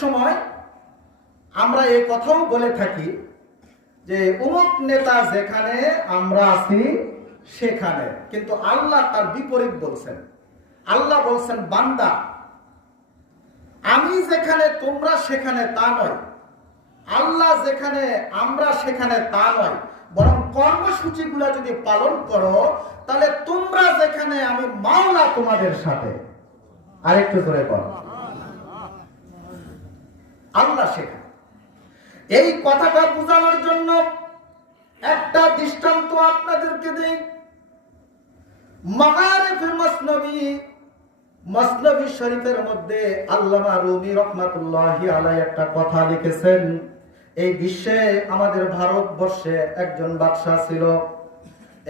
সময় আমরা এই কথাও বলে থাকি যে অমুক নেতা যেখানে আমরা আছি সেখানে, কিন্তু আল্লাহ তার বিপরীত বলছেন। আল্লাহ বলছেন, বান্দা আমি যেখানে তোমরা সেখানে তা নয়, আল্লাহ যেখানে আমরা সেখানে তা নয়, বরং কর্মসূচিগুলো যদি পালন করো তাহলে তোমরা যেখানে আমি মাওলা তোমাদের সাথে। আরেকটু করে বল, আল্লাহ সেখানে। এই কথাটা বোঝানোর জন্য একটা দৃষ্টান্ত আপনাদেরকে দেই। মাআরিফে মসনবী শরীফের মধ্যে আল্লামা রুমি রাহমাতুল্লাহি আলাইহি একটা কথা লিখেছেন। এই বিশ্বে আমাদের ভারতবর্ষে একজন বাদশা ছিল।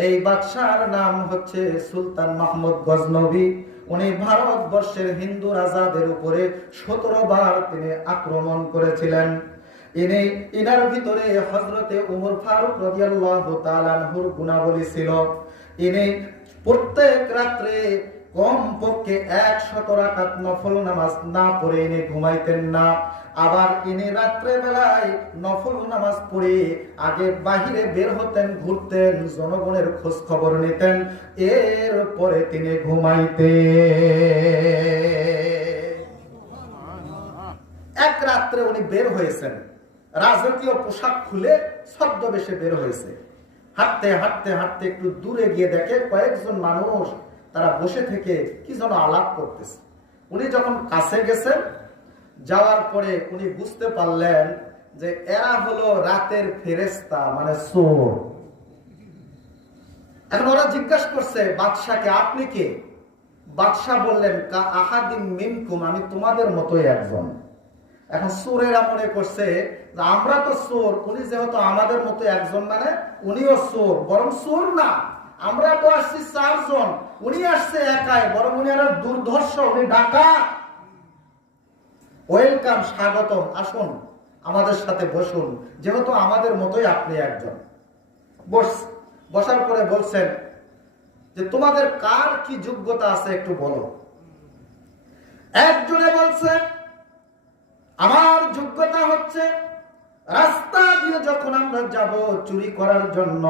এই বাদশার নাম হচ্ছে সুলতান মাহমুদ গজনবী। উনি ভারতবর্ষের হিন্দু রাজাদের উপরে 17 বার তিনি আক্রমণ করেছিলেন। ইনার ভিতরে হযরতে ওমর ফারুক রাদিয়াল্লাহু তাআলা আনহুর গুণাবলী ছিল। ইনি প্রত্যেক রাত্রে কমপক্ষে 100 রাকাত নফল নামাজ না পড়ে ইনি ঘুমাইতেন না। আবার ইনি রাত্রে বেলায় নফল নামাজ পড়ে আগে বাহিরে বের হতেন, ঘুরতেন, জনগণের খোঁজ খবর নিতেন, এরপরে তিনি ঘুমাইতেন। এক রাত্রে উনি বের হয়েছেন, রাজকীয় পোশাক খুলে ছদ্মবেশে বের হয়েছে। হাঁটতে হাঁটতে হাঁটতে একটু দূরে গিয়ে দেখে কয়েকজন মানুষ তারা বসে থেকে কি যেন আলাপ করতেছে। উনি যখন কাছে গেছেন, যাওয়ার পরে উনি বুঝতে পারলেন যে এরা হলো রাতের ফেরেশতা, মানে চোর। এখন ওরা জিজ্ঞাসা করছে বাদশাকে, আপনি কে? বাদশা বললেন, কা আহাদিন মিনকুম, আমি তোমাদের মতোই একজন। এখন চোরেরা মনে করছে যে আমরা তো চোর, উনি যেহেতু আমাদের মতো একজন, মানে উনিও চোর। বরং চোর না, আমরা তো আসছি 4 জন, উনি আসছে একাই, বরং উনি আর দুর্ধর্ষ, উনি ডাকাত। ওয়েলকাম, স্বাগতম, আসুন আমাদের সাথে বসুন, যেহেতু আমাদের মতোই আপনি একজন। বসার পরে বলছেন যে তোমাদের কার কি যোগ্যতা আছে একটু বলো। একজনে বলছে, আমার যোগ্যতা হচ্ছে রাস্তা দিয়ে যখন আমরা যাব চুরি করার জন্য,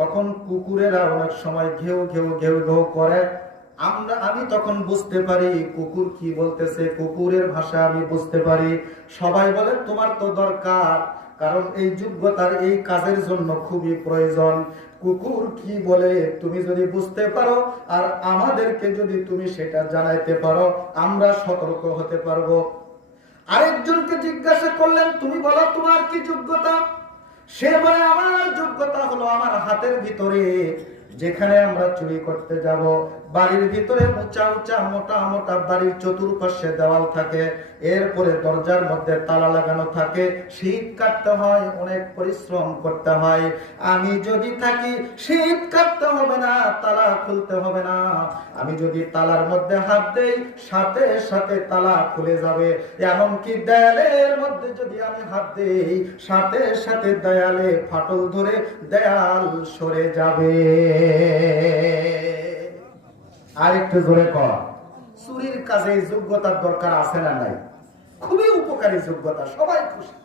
তখন কুকুরেরা অনেক সময় ঘেউ ঘেউ ঘেউ ঘেউ করে। আমি তখন বুঝতে পারি কুকুর কি বলতেছে, কুকুরের ভাষা আমি বুঝতে পারি। সবাই বলে তোমার তো দরকার, কারণ এই যোগ্যতার এই কাজের জন্য খুবই প্রয়োজন। কুকুর কি বলে তুমি যদি বুঝতে পারো আর আমাদেরকে যদি তুমি সেটা জানাইতে পারো, আমরা সতর্ক হতে পারবো। আরেকজনকে জিজ্ঞাসা করলেন, তুমি বলো তোমার কি যোগ্যতা? সে বলে, আমার যোগ্যতা হলো আমার হাতের ভিতরে যেখানে আমরা চুরি করতে যাব, বাড়ির ভিতরে উঁচা উঁচা মোটা মোটা বাড়ির চতুর্পাশে দেওয়াল থাকে, এরপরে দরজার মধ্যে তালা লাগানো থাকে, শীত কাটতে হয়, অনেক পরিশ্রম করতে হয়। আমি যদি থাকি শীত কাটতে হবে না, তালা খুলতে হবে না। আমি যদি তালার মধ্যে হাত দেই সাথে সাথে তালা খুলে যাবে। এমনকি দেয়ালের মধ্যে যদি আমি হাত দেই সাথে সাথে দেয়ালে ফাটল ধরে দেয়াল সরে যাবে। আরেকটু জোরে কর, চুরির কাজে যোগ্যতার দরকার আছে না নাই? খুবই উপকারী যোগ্যতা, সবাই খুশি।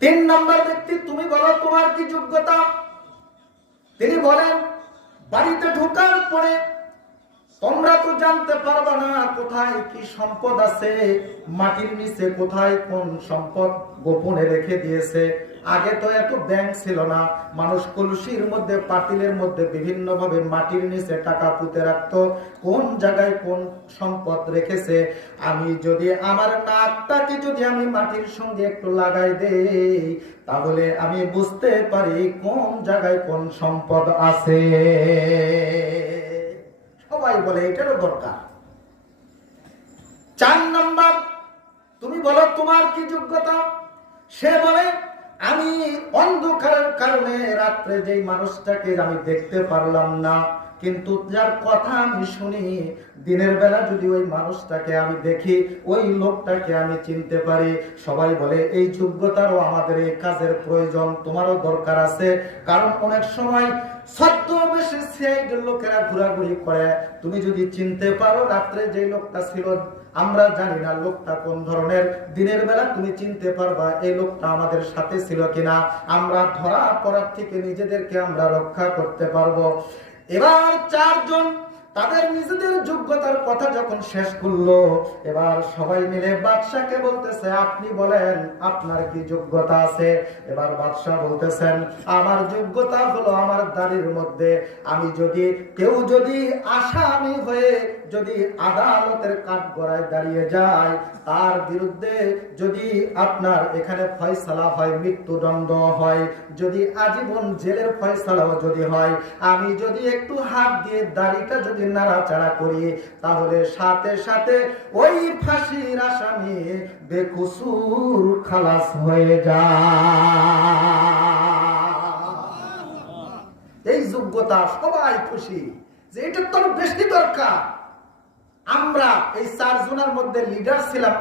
3 নম্বর ব্যক্তি, তুমি বলো তোমার কি যোগ্যতা? তিনি বলেন, বাড়িতে ঢোকার পরে তোমরা তো জানতে পারবে না কোথায় কি সম্পদ আছে, মাটির নিচে কোথায় কোন সম্পদ গোপনে রেখে দিয়েছে। আগে তো এত ব্যাংক ছিল না, মানুষ কলসির মধ্যে পাতিলের মধ্যে বিভিন্ন ভাবে মাটির নিচে টাকা পুঁতে রাখতো, কোন জায়গায় কোন সম্পদ রেখেছে। আমি যদি আমার নাকটাকে যদি আমি মাটির সঙ্গে একটু লাগাই দেই, তাহলে আমি বুঝতে পারি কোন জায়গায় কোন সম্পদ আছে। সবাই বলে এটারও দরকার। 4 নম্বর, তুমি বলো তোমার কি যোগ্যতা? সে বলে, আমি অন্ধকারের কারণে রাত্রে যেই মানুষটাকে আমি দেখতে পারলাম না, কিন্তু যার কথা আমি শুনি, দিনের বেলা যদি ওই মানুষটাকে আমি দেখি, ওই লোকটাকে আমি চিনতে পারি। সবাই বলে এই যোগ্যতারও আমাদের এই কাজের প্রয়োজন, তোমারও দরকার আছে। কারণ অনেক সময় ছদ্মবেশে সেই লোকেরা ঘোরাঘুরি করে, তুমি যদি চিনতে পারো রাত্রে যে লোকটা ছিল আমরা জানি না লোকটা কোন ধরনের। দিনের বেলা তুমি চিনতে পারবা এই লোকটা আমাদের সাথে ছিল কিনা। আমরা ধরা পড়ার থেকে নিজেদেরকে আমরা রক্ষা করতে পারবো। এবার চারজন তাদের নিজেদের যোগ্যতার কথা যখন শেষ করলো, এবার সবাই মিলে বাদশাকে বলতেছে, আপনি বলেন আপনার কি যোগ্যতা আছে? এবার বাদশা বলতেছেন, আমার যোগ্যতা হলো আমার দাড়ির মধ্যে আমি কেউ যদি আসামি হয়ে যদি আদালতের কাঠগড়ায় দাঁড়িয়ে যায়, তার বিরুদ্ধে যদি আপনার এখানে ফয়সালা হয়, মৃত্যুদণ্ড হয়, যদি আজীবন জেলের ফয়সালাও যদি হয়, আমি যদি একটু হাত দিয়ে দাড়িটা যদি নাড়াচাড়া করি, তাহলে সাথে সাথে ওই ফাঁসির আসামি বেকসুর খালাস হয়ে যায়। এই যোগ্যতা সবাই খুশি যে এটা তো বেশি দরকার। আমরা এই চারজনের মধ্যে লিডার ছিলাম।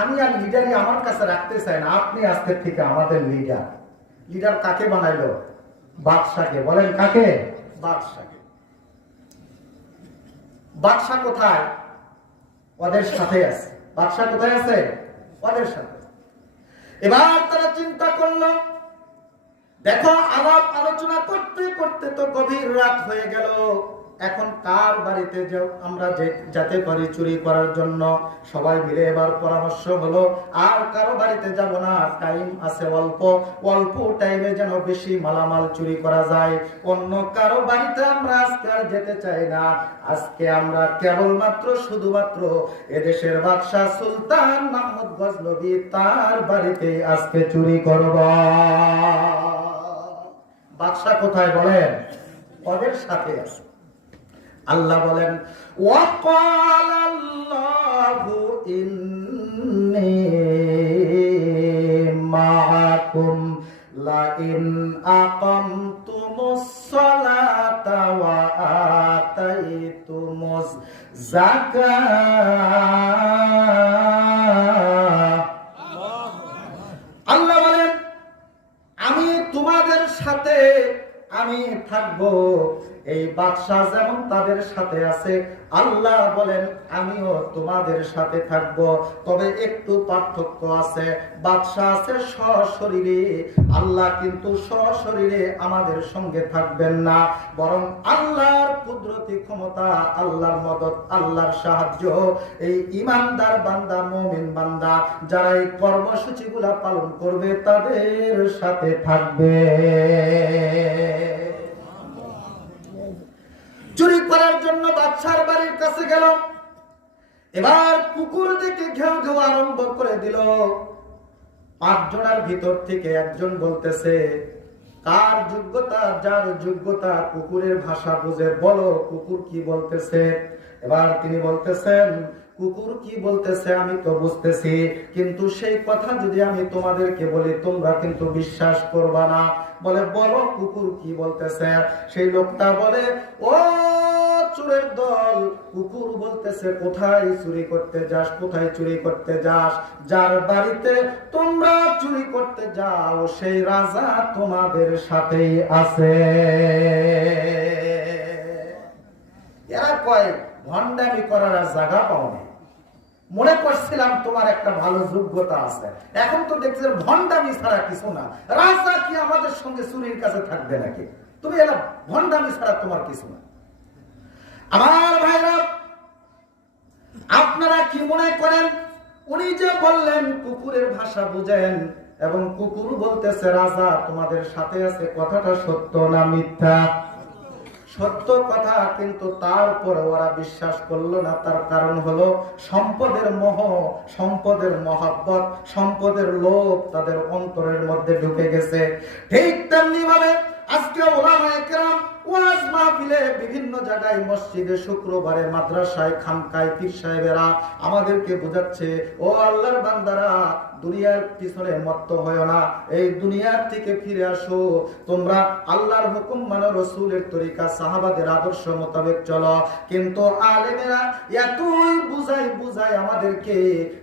আমি আর লিডারই আমার কাছে রাখতে চাই না। আপনি আজকে থেকে আমাদের লিডার। লিডার কাকে বানাইলো? বাদশাকে। বলেন কাকে? বাদশাকে। বাদশা কোথায়? ওদের সাথে আছে। বাদশা কোথায় আছে? ওদের সাথে। এবার তারা চিন্তা করলো, দেখো আলাপ আলোচনা করতে করতে তো গভীর রাত হয়ে গেল। এখন কার বাড়িতে আমরা যেতে পারি চুরি করার জন্য? সবাই মিলে এবার পরামর্শ হলো, আর কারো বাড়িতে যাব না, টাইম আছে অল্প, অল্প টাইমে যেন বেশি মালামাল চুরি করা যায়। অন্য কারো বাড়িতে আমরা আজকে আর যেতে চাই না। আজকে আমরা কেবলমাত্র শুধুমাত্র এদেশের বাদশাহ সুলতান মাহমুদ গজনবী তার বাড়িতে আজকে চুরি করব। বাদশা কোথায়? বলেন ওদের সাথে আছে। আল্লাহ বলেন, ওয়াকাল আল্লাহু ইন্নী মাআকুম লা ইন আকামতুমুস সালাতা ওয়া আতাইতুমুজ যাকাত। আল্লাহ বলেন, আমি তোমাদের সাথে আমি থাকবো। এই বাদশা যেমন তাদের সাথে আছে, আল্লাহ বলেন আমিও তোমাদের সাথে থাকবো। তবে একটু পার্থক্য আছে। বাদশা আছে সশরীরে, আল্লাহ কিন্তু সশরীরে আমাদের সঙ্গে থাকবেন না, বরং আল্লাহর কুদরতি ক্ষমতা, আল্লাহর মদদ, আল্লাহর সাহায্য এই ইমানদার বান্দা, মুমিন বান্দা যারা এই কর্মসূচিগুলা পালন করবে তাদের সাথে থাকবে। চুরি করার জন্য বাদশার বাড়ির কাছে গেল। এবার কুকুর দেখে ঘেউ ঘেউ আরম্ভ করে দিল। 5 জনের ভিতর থেকে একজন বলতেছে, কার যোগ্যতা? যার যোগ্যতা কুকুরের ভাষা বুঝে, বলো কুকুর কি বলতেছে। এবার তিনি বলতেছেন, কুকুর কি বলতেছে আমি তো বুঝতেছি, কিন্তু সেই কথা যদি আমি তোমাদেরকে বলি তোমরা কিন্তু বিশ্বাস করবা না। বলে বলো কুকুর কি বলতেছে। সেই লোকটা বলে, ও চোরের দল, কুকুর বলতেছে কোথায় চুরি করতে যাস, কোথায় চুরি করতে যাস? যার বাড়িতে তোমরা চুরি করতে যাও সেই রাজা তোমাদের সাথেই আছে। এরা কয় ভণ্ডামি করার জায়গা পাওনি। মনে করছিলাম তোমার একটা ভালো যোগ্যতা আছে, এখন তো দেখছি ভণ্ডামি ছাড়া কিছু না। রাজা কি আমাদের সঙ্গে চুরির কাছে থাকবে নাকি? তুমি এলা ভণ্ডামি ছাড়া তোমার কিছু না। আমার ভাইরা, আপনারা কি মনে করেন উনি যে বললেন কুকুরের ভাষা বুঝেন এবং কুকুর বলতেছে রাজা তোমাদের সাথে আছে, কথাটা সত্য না মিথ্যা? সত্য কথা, কিন্তু তারপর ওরা বিশ্বাস করলো না। তার কারণ হলো সম্পদের মোহ, সম্পদের মহাব্বত, সম্পদের লোভ তাদের অন্তরের মধ্যে ঢুকে গেছে। ঠিক তেমনি ভাবে আজকে ওলামায়ে কেরাম ওয়াজ মাহফিলে, বিভিন্ন জায়গায়, মসজিদে, শুক্রবারে, মাদ্রাসায়, খানকায় পীর সাহেবেরা আমাদেরকে বোঝাচ্ছে, ও আল্লাহর বান্দারা দুনিয়ার পিছনে মত্ত হয় না, এই দুনিয়ার থেকে ফিরে আসো, তোমরা আল্লাহর হুকুম মানো, রাসূলের তরিকা, সাহাবাদের আদর্শ মোতাবেক চলো। কিন্তু আলেমেরা এতই বুঝাই আমাদেরকে,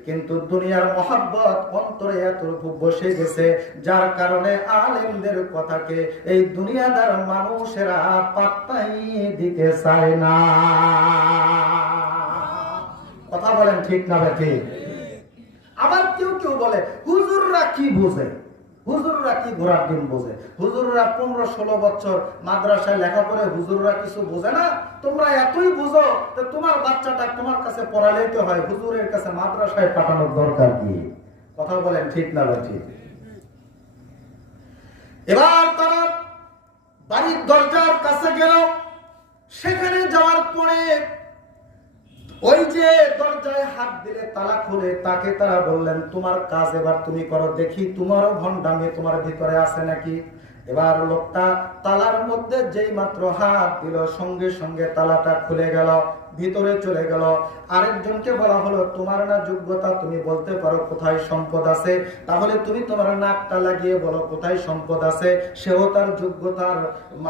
কিন্তু দুনিয়ার মহাব্বত অন্তরে এতটুকু বসে গেছে, যার কারণে আলেমদের কথাকে এই দুনিয়াদার মানুষেরা পাত্তাই দিতে চায় না। কথা বলেন ঠিক না ঠিক? আবার কেউ কেউ বলে হুজুররা কি বোঝে, হুজুররা কি ঘোড়ার ডিম বোঝে, হুজুররা 15-16 বছর মাদ্রাসায় লেখাপড়ে, হুজুররা কিছু বোঝে না? তোমরা এতই বুঝো তো তোমার বাচ্চাটা তোমার কাছে পড়ালেই তো হয়, হুজুরের কাছে মাদ্রাসায় পাঠানোর দরকার কি? কথা বলেন ঠিক না ঠিক? এবার তারা বাড়ির দরজার কাছে গেল। সেখানে যাওয়ার পরে ওই যে দরজায় হাত দিলে তালা খুলে, তাকে তারা বললেন তোমার কাজ এবার তুমি করো, দেখি তোমারও ভণ্ডামি তোমার ভিতরে আছে নাকি। এবার লোকটা তালার মধ্যে যেই মাত্র হাত দিল, সঙ্গে সঙ্গে তালাটা খুলে গেল, ভিতরে চলে গেল। আরেকজনকে বলা হলো তোমার না যোগ্যতা, তুমি বলতে পারো কোথায় সম্পদ আছে, তাহলে তুমি তোমার নাকটা লাগিয়ে বলো কোথায় সম্পদ আছে। সেও তার যোগ্যতার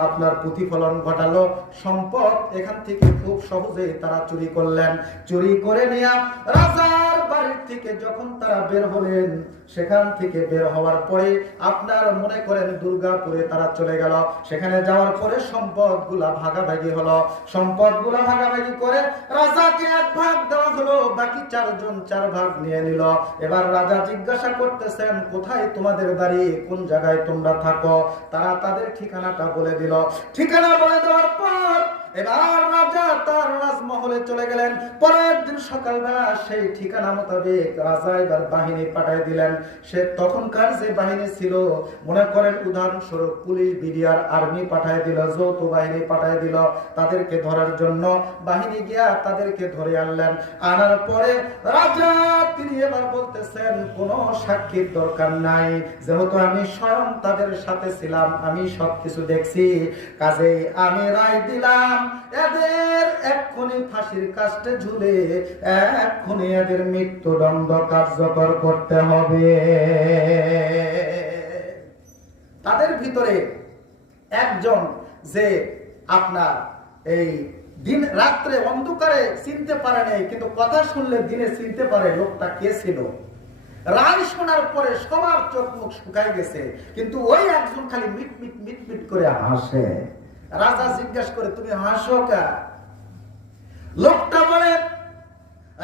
আপনার প্রতিফলন ঘটালো। সম্পদ এখান থেকে খুব সহজেই তারা চুরি করলেন। চুরি করে নিয়ে রাজার বাড়ির থেকে যখন তারা বের হলেন, সেখান থেকে বের হওয়ার পরে আপনার মনে করেন দুর্গাপুরে তারা চলে গেল। সেখানে যাওয়ার পরে সম্পদগুলা ভাগাভাগি হলো। সম্পদগুলা ভাগাভাগি করে রাজাকে 1 ভাগ দেওয়া হলো, বাকি 4 জন 4 ভাগ নিয়ে নিল। এবার রাজা জিজ্ঞাসা করতেছেন কোথায় তোমাদের বাড়ি, কোন জায়গায় তোমরা থাকো। তারা তাদের ঠিকানাটা বলে দিল। ঠিকানা বলে দেওয়ার পর এবার রাজা তার রাজমহলে চলে গেলেন। পরের দিন সকালবেলা সেই ঠিকানা মোতাবেক রাজা এবার বাহিনী পাঠিয়ে দিলেন। সে তখনকার যে বাহিনী ছিল, মনে করেন উদাহরণস্বরূপ পুলিশ, বিডিআর, আর্মি পাঠিয়ে দিল, যৌথ বাহিনী পাঠিয়ে দিল তাদেরকে ধরার জন্য। বাহিনী গিয়া তাদেরকে ধরে আনলেন। আনার পরে রাজা তিনি এবার বলতেছেন কোনো সাক্ষীর দরকার নাই, যেহেতু আমি স্বয়ং তাদের সাথে ছিলাম, আমি সবকিছু দেখছি, কাজেই আমি রায় দিলাম এদের এক্ষুনি ফাঁসির কাস্টে ঝুলে এক্ষুনি এদের মৃত্যুদণ্ড কার্যকর করতে হবে। তাদের ভিতরে একজন যে আপনার এই দিন রাত্রে অন্ধকারে চিনতে পারে নাই, কিন্তু কথা শুনলে দিনে চিনতে পারে লোকটা কে ছিল। রায় শোনার পরে সবার চোখ মুখ শুকায় গেছে, কিন্তু ওই একজন খালি মিট মিট মিট মিট করে হাসে। রাজা জিজ্ঞাসা করে তুমি হাসো কা? লোকটা বলে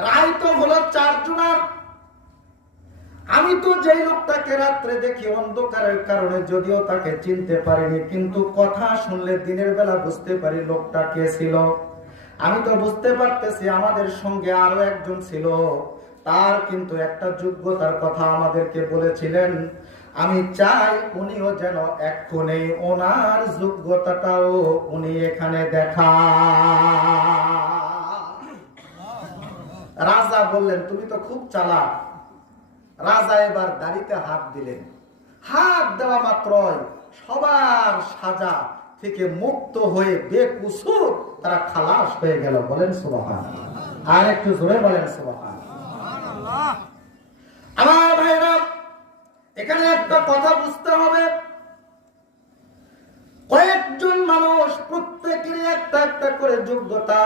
রায় তো হলো 4 জনের, আমি তো যেই লোকটাকে রাত্রে দেখি অন্ধকারের কারণে যদিও তাকে চিনতে পারিনি, কিন্তু কথা শুনলে দিনের বেলা বুঝতে পারি লোকটা কে ছিল। আমি তো বুঝতে পারতেছি আমাদের সঙ্গে আরো একজন ছিল, তার কিন্তু একটা যোগ্যতার কথা আমাদেরকে বলেছিলেন। আমি চাই উনিও যেন এক্ষুনি ওনার যোগ্যতাটাও উনি এখানে দেখা। রাজা বললেন তুমি তো খুব চালাক। রাজা এবার দাড়িতে হাত দিলেন। হাত দেওয়া মাত্রই সবার সাজা থেকে মুক্ত হয়ে বেকুসুর তারা খালাস হয়ে গেল। বলেন সুবহানাল্লাহ। আর একটু জোরে বলেন সুবহানাল্লাহ। আমার ভাইরা, এখানে একটা কথা বুঝতে হবে, কয়েকজন মানুষ প্রত্যেকেরই একটা একটা করে যোগ্যতা।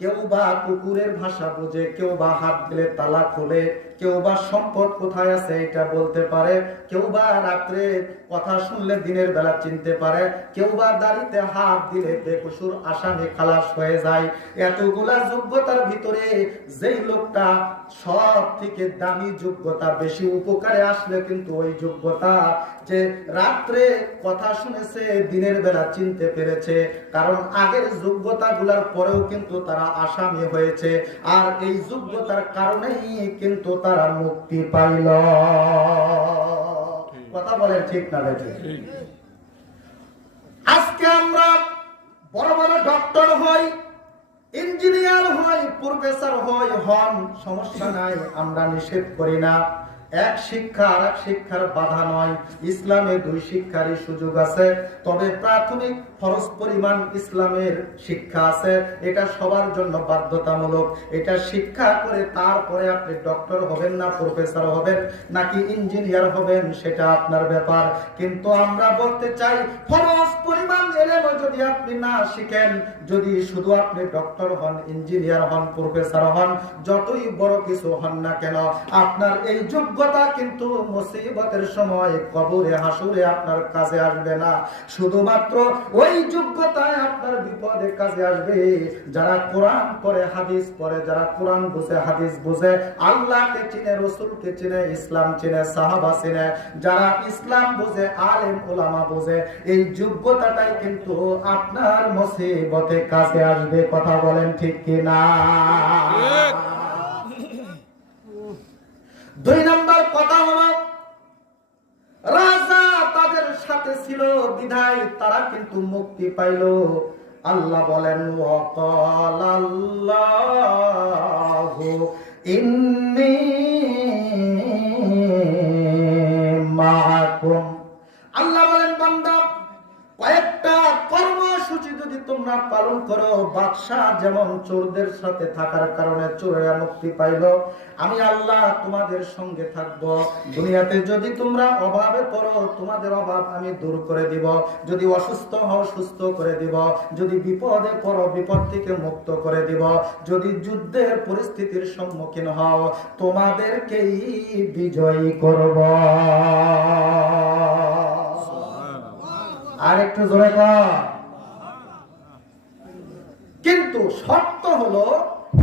কেউ বা কুকুরের ভাষা বোঝে, কেউ বা হাত দিলে তালা খোলে, কেউ বা সম্পদ কোথায় আছে এটা বলতে পারে, কেউ বা রাত্রে কথা শুনলে দিনের বেলা চিনতে পারে, কেউ বা দাড়িতে হাত দিলে বেকসুর আসামি খালাস হয়ে যায়। এতগুলা যোগ্যতার ভিতরে যেই লোকটা সব থেকে দামি যোগ্যতা, বেশি উপকারে আসলে কিন্তু ওই যোগ্যতা যে রাত্রে কথা শুনেছে, দিনের বেলা চিনতে পেরেছে, কারণ আগের যোগ্যতা গুলার পরেও কিন্তু তারা আসামি হয়েছে, আর এই যোগ্যতার কারণেই কিন্তু তারা মুক্তি পাইল। কথা বলেন ঠিক না বেঠিক? আজকে আমরা বড় বড় ডক্টর হই, ইঞ্জিনিয়ার হই, প্রফেসর হই, হন, সমস্যা নাই, আমরা নিষেধ করি না। এক শিক্ষা আর এক শিক্ষার বাধা নয়। ইসলামে 2 শিক্ষারই সুযোগ আছে, তবে প্রাথমিক ফরজ পরিমাণ ইসলামের শিক্ষা আছে, এটা সবার জন্য বাধ্যতামূলক। এটা শিক্ষা করে তারপরে আপনি ডক্টর হবেন না প্রফেসর হবেন নাকি ইঞ্জিনিয়ার হবেন সেটা আপনার ব্যাপার। কিন্তু আমরা বলতে চাই ফরজ পরিমাণ এলেম যদি আপনি না শিখেন, যদি শুধু আপনি ডক্টর হন, ইঞ্জিনিয়ার হন, প্রফেসর হন, যতই বড় কিছু হন না কেন, আপনার এই যোগ্যতা কিন্তু মুসিবতের সময় কবরে হাসুরে আপনার কাজে আসবে না। শুধুমাত্র ওই ওই যোগ্যতায় আপনার বিপদে কাজে আসবে যারা কোরআন পড়ে, হাদিস পড়ে, যারা কোরআন বুঝে, হাদিস বুঝে, আল্লাহকে চিনে, রাসূলকে চিনে, ইসলাম চিনে, সাহাবা চিনে, যারা ইসলাম বুঝে, আলেম ওলামা বুঝে, এই যোগ্যতাটাই কিন্তু আপনার মুসিবতে কাজে আসবে। কথা বলেন ঠিক কিনা? দুই নম্বর কথা হলো, রাজা তাদের সাথে ছিল বিধায় তারা কিন্তু মুক্তি পাইল। আল্লাহ বলেন, ওয়াকালাল্লাহু ইন্নী মাআকুম। আল্লাহ বলেন, বান্দা, কয়েকটা কর্মসূচি যদি তোমরা পালন করো, বাদশা যেমন চোরদের সাথে থাকার কারণে চোরেরা মুক্তি পাইল, আমি আল্লাহ তোমাদের সঙ্গে থাকব। দুনিয়াতে যদি তোমরা অভাবে পড়ো, তোমাদের অভাব আমি দূর করে দিব। যদি অসুস্থ হও, সুস্থ করে দিব। যদি বিপদে পড়ো, বিপদ থেকে মুক্ত করে দিব। যদি যুদ্ধের পরিস্থিতির সম্মুখীন হও, তোমাদেরকেই বিজয়ী করব। আর একটু জোরে কর। কিন্তু শর্ত হলো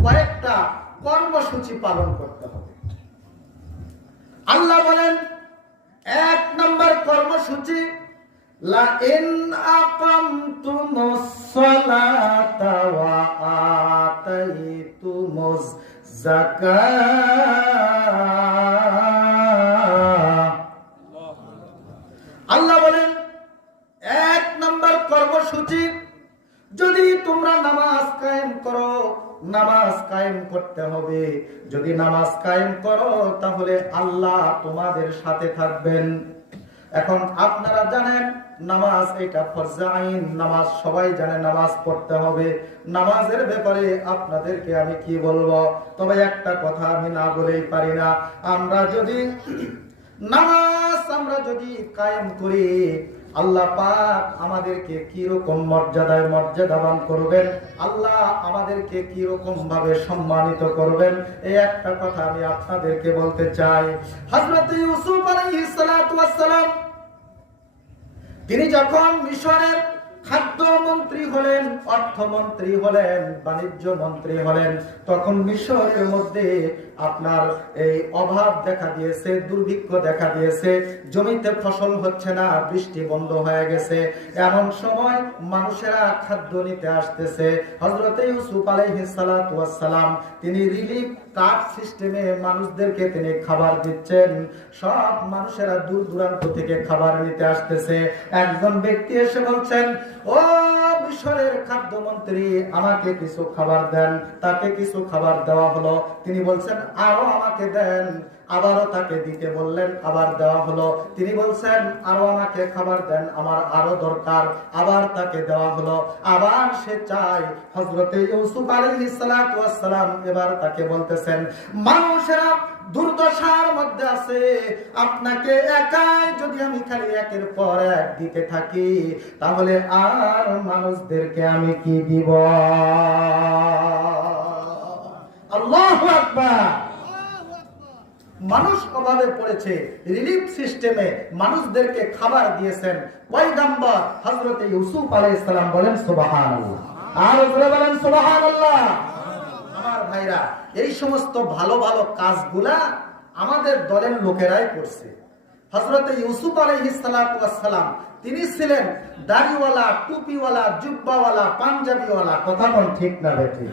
কয়েকটা কর্মসূচি পালন করতে হবে। আল্লাহ বলেন, এক নম্বর কর্মসূচি, লা ইন আকামতুমুস সালাতা ওয়া আতাইতুমুজ যাকাত। আল্লাহ বলেন, এক নম্বর কর্মসূচি, যদি তোমরা নামাজ কায়েম করো, নামাজ কায়েম করতে হবে। যদি নামাজ কায়েম করো, তাহলে আল্লাহ তোমাদের সাথে থাকবেন। এখন আপনারা জানেন নামাজ এটা ফরজে আইন, নামাজ সবাই জানে, নামাজ পড়তে হবে। নামাজের ব্যাপারে আপনাদেরকে আমি কি বলবো, তবে একটা কথা আমি না বলেই পারি না। আমরা যদি নামাজ কায়েম করি, আল্লাহ পাক আমাদেরকে কি রকম মর্যাদায় মর্যাদাবান করবেন, আল্লাহ আমাদেরকে কি রকম ভাবে সম্মানিত করবেন, এই একটা কথা আমি আপনাদেরকে বলতে চাই। হযরত ইউসুফ আলাইহিস সালাতু ওয়াস সালাম, তিনি যখন মিশরের খাদ্যমন্ত্রী হলেন, অর্থমন্ত্রী হলেন, বাণিজ্য মন্ত্রী হলেন, তখন মিশরের মধ্যে আপনার এই অভাব দেখা দিয়েছে, দুর্ভিক্ষ দেখা দিয়েছে, জমিতে ফসল হচ্ছে না, বৃষ্টি বন্ধ হয়ে গেছে। এমন সময় মানুষেরা খাদ্য নিতে আসতেছে। হযরত ইউসুফ আলাইহিস সালাতু ওয়াস সালাম তিনি রিলিফ কার্ড সিস্টেমে মানুষদেরকে তিনি খাবার দিচ্ছেন। সব মানুষেরা দূর দূরান্ত থেকে খাবার নিতে আসতেছে। একজন ব্যক্তি এসে বলছেন, ও মিশরের খাদ্যমন্ত্রী, আমাকে কিছু খাবার দেন। তাকে কিছু খাবার দেওয়া হলো। তিনি বলছেন, আরো আমাকে দেন। আবারও তাকে দিতে বললেন, আবার দেওয়া হলো। তিনি বলছেন, আরো আমাকে খাবার দেন, আমার আরো দরকার। আবার তাকে দেওয়া হলো। আবার সে চায়। হযরতে ইউসুফ আলাইহিস সালাতু ওয়াস সালাম এবার তাকে বলতেছেন, মানুষেরা দুর্দশার মধ্যে আছে, আপনাকে একাই যদি আমি খালি একের পর এক দিতে থাকি, তাহলে আর মানুষদেরকে আমি কি দিব? আল্লাহু আকবার। মানুষ অভাবে পড়েছে, রিলিফ সিস্টেমে মানুষদেরকে খাবার দিয়েছেন পয়গম্বর হযরত ইউসুফ আলাইহিস সালাম। বলেন সুবহানাল্লাহ। আর ওপরে বলেন সুবহানাল্লাহ। আমার ভাইরা, এই সমস্ত ভালো ভালো কাজগুলা আমাদের দলের লোকেরাই করছে। হযরত ইউসুফ আলাইহিস সালাতু ওয়াস সালাম তিনি ছিলেন দাড়িওয়ালা, টুপিওয়ালা, জুব্বাওয়ালা, পাঞ্জাবিওয়ালা। কথা কোন ঠিক না বেঠিক?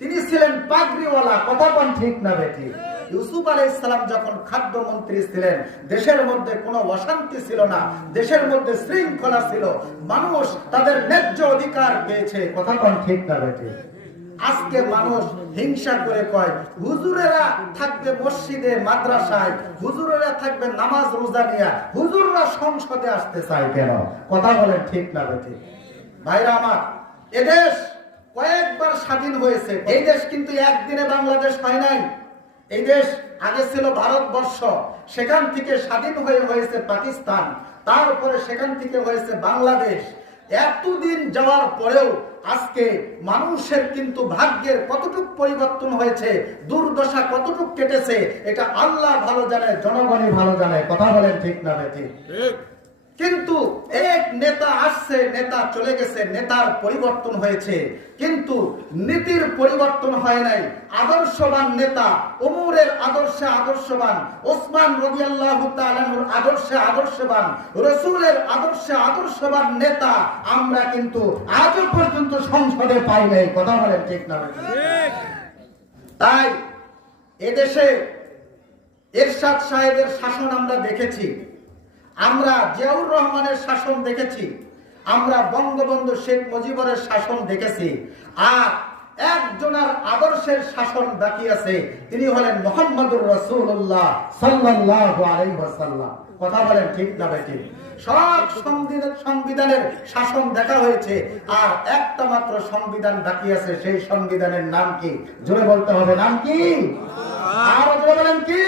তিনি ছিলেন পাগড়িওয়ালা। কথা কোন ঠিক না বেঠিক? ইউসুফ আলাইহিস সালাম যখন খাদ্যমন্ত্রী ছিলেন, দেশের মধ্যে কোনো অশান্তি ছিল না, দেশের মধ্যে শৃঙ্খলা ছিল, মানুষ তাদের ন্যায্য অধিকার পেয়েছে। কথা কোন ঠিক না বেঠিক? আজকে মানুষ হিংসা করে কয়, হুজুরেরা থাকবে মসজিদে মাদ্রাসায়, হুজুরেরা থাকবে নামাজ রোজা নিয়া, হুজুররা সংসদে আসতে চায় কেন? কথা বলেন ঠিক না বেঠিক? ভাইরা আমার, এদেশ কয়েকবার স্বাধীন হয়েছে। এই দেশ কিন্তু একদিনে বাংলাদেশ হয় নাই। এই দেশ আগে ছিল ভারতবর্ষ, সেখান থেকে স্বাধীন হয়েছে পাকিস্তান, তারপরে সেখান থেকে হয়েছে বাংলাদেশ। এতদিন যাওয়ার পরেও আজকে মানুষের কিন্তু ভাগ্যের কতটুক পরিবর্তন হয়েছে, দুর্দশা কতটুক কেটেছে, এটা আল্লাহ ভালো জানে, জনগণই ভালো জানে। কথা বলেন ঠিক না বেঠিক? কিন্তু এক নেতা আসছে, নেতা চলে গেছে, নেতার পরিবর্তন হয়েছে, কিন্তু নীতির পরিবর্তন হয় নাই। আদর্শবান নেতা, ওমরের আদর্শে আদর্শবান, ওসমান রাদিয়াল্লাহু তাআলা আনহুর আদর্শে আদর্শবান, রাসূলের আদর্শে আদর্শবান নেতা আমরা কিন্তু আজও পর্যন্ত সংসদে পাই নাই। কথা বলেন ঠিক না? ঠিক। তাই এদেশে এরশাদ সাহেবের শাসন আমরা দেখেছি, আমরা জিয়াউর রহমানের শাসন দেখেছি, আমরা বঙ্গবন্ধু শেখ মুজিবুরের শাসন দেখেছি, আর একজনের আদর্শের শাসন বাকি আছে, তিনি হলেন মুহাম্মদুর রাসূলুল্লাহ সাল্লাল্লাহু আলাইহি ওয়াসাল্লাম। কথা বলেন ঠিক না ঠিক? সব সংবিধানের শাসন দেখা হয়েছে, আর একটা মাত্র সংবিধান বাকি আছে, সেই সংবিধানের নাম কি? জোরে বলতে হবে, নাম কি? আর জোরে বলেন কি?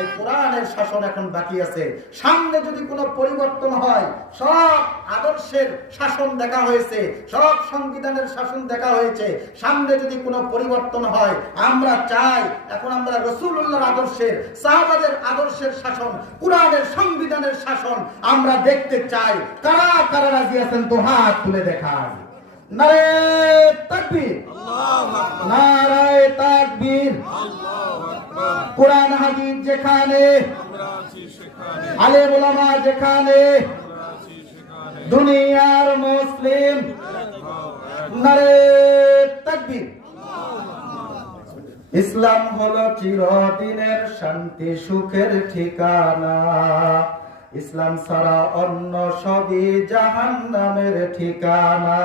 এই কোরআনের শাসন এখন বাকি আছে। সামনে যদি কোনো পরিবর্তন হয়, সব আদর্শের শাসন দেখা হয়েছে, সব সংবিধানের শাসন দেখা হয়েছে, সামনে যদি কোনো পরিবর্তন হয়, আমরা চাই এখন আমরা রাসূলুল্লাহর আদর্শের, সাহাবাদের আদর্শের শাসন, কোরআনের সংবিধানের শাসন আমরা দেখতে চাই। কারা কারা রাজি আছেন তো হাত তুলে দেখান। নারে তাকবীর, আল্লাহু আকবার, নারে তাকবীর, আল্লাহু আকবার। কোরআন হাদিস যেখানে, আমরা আছি সেখানে, আলেম ওলামা যেখানে, আমরা আছি সেখানে, দুনিয়ার মুসলিম নারে তাকবীর। ইসলাম হলো চিরদিনের শান্তি সুখের ঠিকানা, ইসলাম ছাড়া অন্য সবই জাহান্নামের ঠিকানা।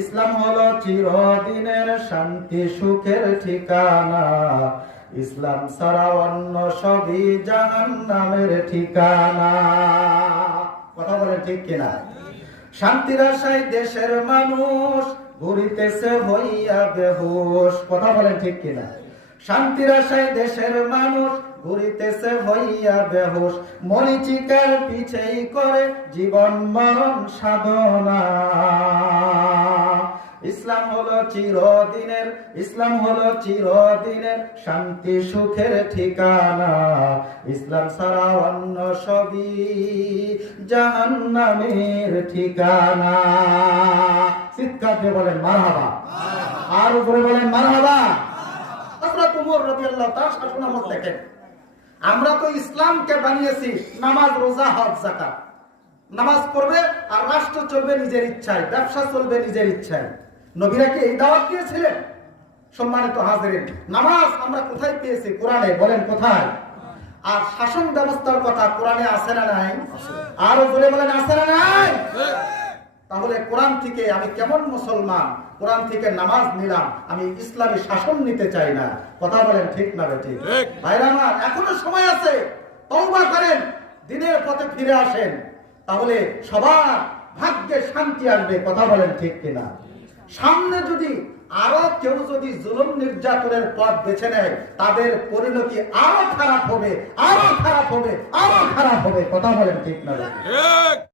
ইসলাম হলো চিরদিনের শান্তি সুখের ঠিকানা, ইসলাম ছাড়া অন্য সবই জাহান্নামের ঠিকানা। কথা বলেন ঠিক কিনা? শান্তির আশায় দেশের মানুষ ঘুরিতেছে হইয়া বেহুশ। কথা বলেন ঠিক কিনা? শান্তির আশায় দেশের মানুষ ঘুরিতেছে হইয়া বেহুশ, মরিচিকার পিছেই করে জীবন মরণ সাধনা। ইসলাম হলো চিরদিনের, ইসলাম হলো চিরদিনের শান্তি সুখের ঠিকানা, ইসলাম ছাড়া অন্য সবই জাহান্নামের ঠিকানা। চিৎকার দিয়ে বলেন মারহাবা, আর উপরে বলেন মারহাবা। হযরত ওমর রাদিয়াল্লাহু তাআলা শাসন আমল দেখেন, আমরা তো ইসলামকে বানিয়েছি নামাজ, রোজা, হজ, যাকাত। নামাজ পড়বে আর রাষ্ট্র চলবে নিজের ইচ্ছায়, ব্যবসা চলবে নিজের ইচ্ছায়। নবীরা কি এই দাওয়াত দিয়েছিলেন? সম্মানিত হাজিরিন, নামাজ আমরা কোথায় পেয়েছি? কোরআনে। বলেন কোথায়? আর শাসন ব্যবস্থার কথা কোরআনে আছে না নাই? আরো জোরে বলেন আছে না নাই? তাহলে কোরআন থেকে আমি কেমন মুসলমান? কোরআন থেকে নামাজ নিলাম, আমি ইসলামী শাসন নিতে চাই না। কথা বলেন ঠিক না ঠিক? ভাইরা আমার, এখনো সময় আছে, তওবা করেন, দিনের পথে ফিরে আসেন, তাহলে সবার ভাগ্যে শান্তি আসবে। কথা বলেন ঠিক কিনা? সামনে যদি আরো কেউ যদি জুলুম নির্যাতনের পথ বেছে নেয়, তাদের পরিণতি আরো খারাপ হবে, আরো খারাপ হবে, আরো খারাপ হবে। কথা বলেন ঠিক না?